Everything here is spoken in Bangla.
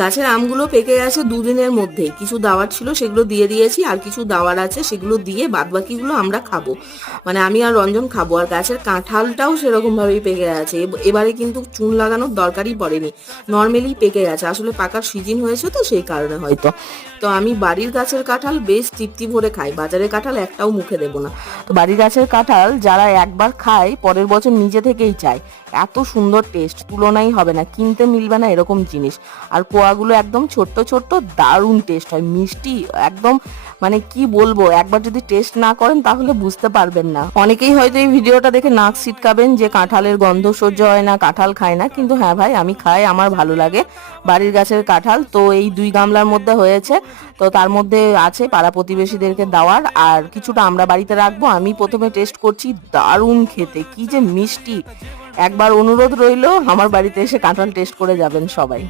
গাছের আমগুলো পেকে গেছে দুদিনের মধ্যেই। কিছু দাওয়ার ছিল সেগুলো দিয়ে দিয়েছি, আর কিছু দাওয়ার আছে সেগুলো দিয়ে বাদবাকিগুলো আমরা খাবো, মানে আমি আর রঞ্জন খাবো। আর গাছের কাঁঠালটাও সেরকম ভাবেই পেকে গেছে। এবারে কিন্তু চুন লাগানোর দরকারই পড়েনি, নর্মালি পেকে গেছে। আসলে পাকার সিজন হয়েছে তো সেই কারণে হয়তো। তো আমি বাড়ির গাছের কাঁঠাল বেশ তৃপ্তি ভরে খাই, বাজারের কাঁঠাল একটাও মুখে দেবো না। তো বাড়ির গাছের কাঁঠাল যারা একবার খায় পরের বছর নিজে থেকেই চায়। এত সুন্দর টেস্ট, তুলনাই হবে না, কিনতে মিলবে না এরকম জিনিস। আর কোয়াগুলো একদম ছোট্ট ছোট্ট, দারুণ টেস্ট হয়, মিষ্টি একদম। মানে কি বলবো, একবার যদি টেস্ট না করেন তাহলে বুঝতে পারবেন না। অনেকেই হয়তো এই ভিডিওটা দেখে নাক ছিটকাবেন যে কাঁঠালের গন্ধ সহ্য হয় না, কাঁঠাল খায় না, কিন্তু হ্যাঁ ভাই আমি খাই, আমার ভালো লাগে বাড়ির গাছের কাঁঠাল। তো এই 2 গামলার মধ্যে হয়েছে, তো তার মধ্যে আছে পাড়া প্রতিবেশীদেরকে দেওয়ার, আর কিছুটা আমরা বাড়িতে রাখবো। আমি প্রথমে টেস্ট করছি, দারুণ খেতে, কি যে মিষ্টি। একবার অনুরোধ রইলো, আমার বাড়িতে এসে কাঁঠাল টেস্ট করে যাবেন সবাই।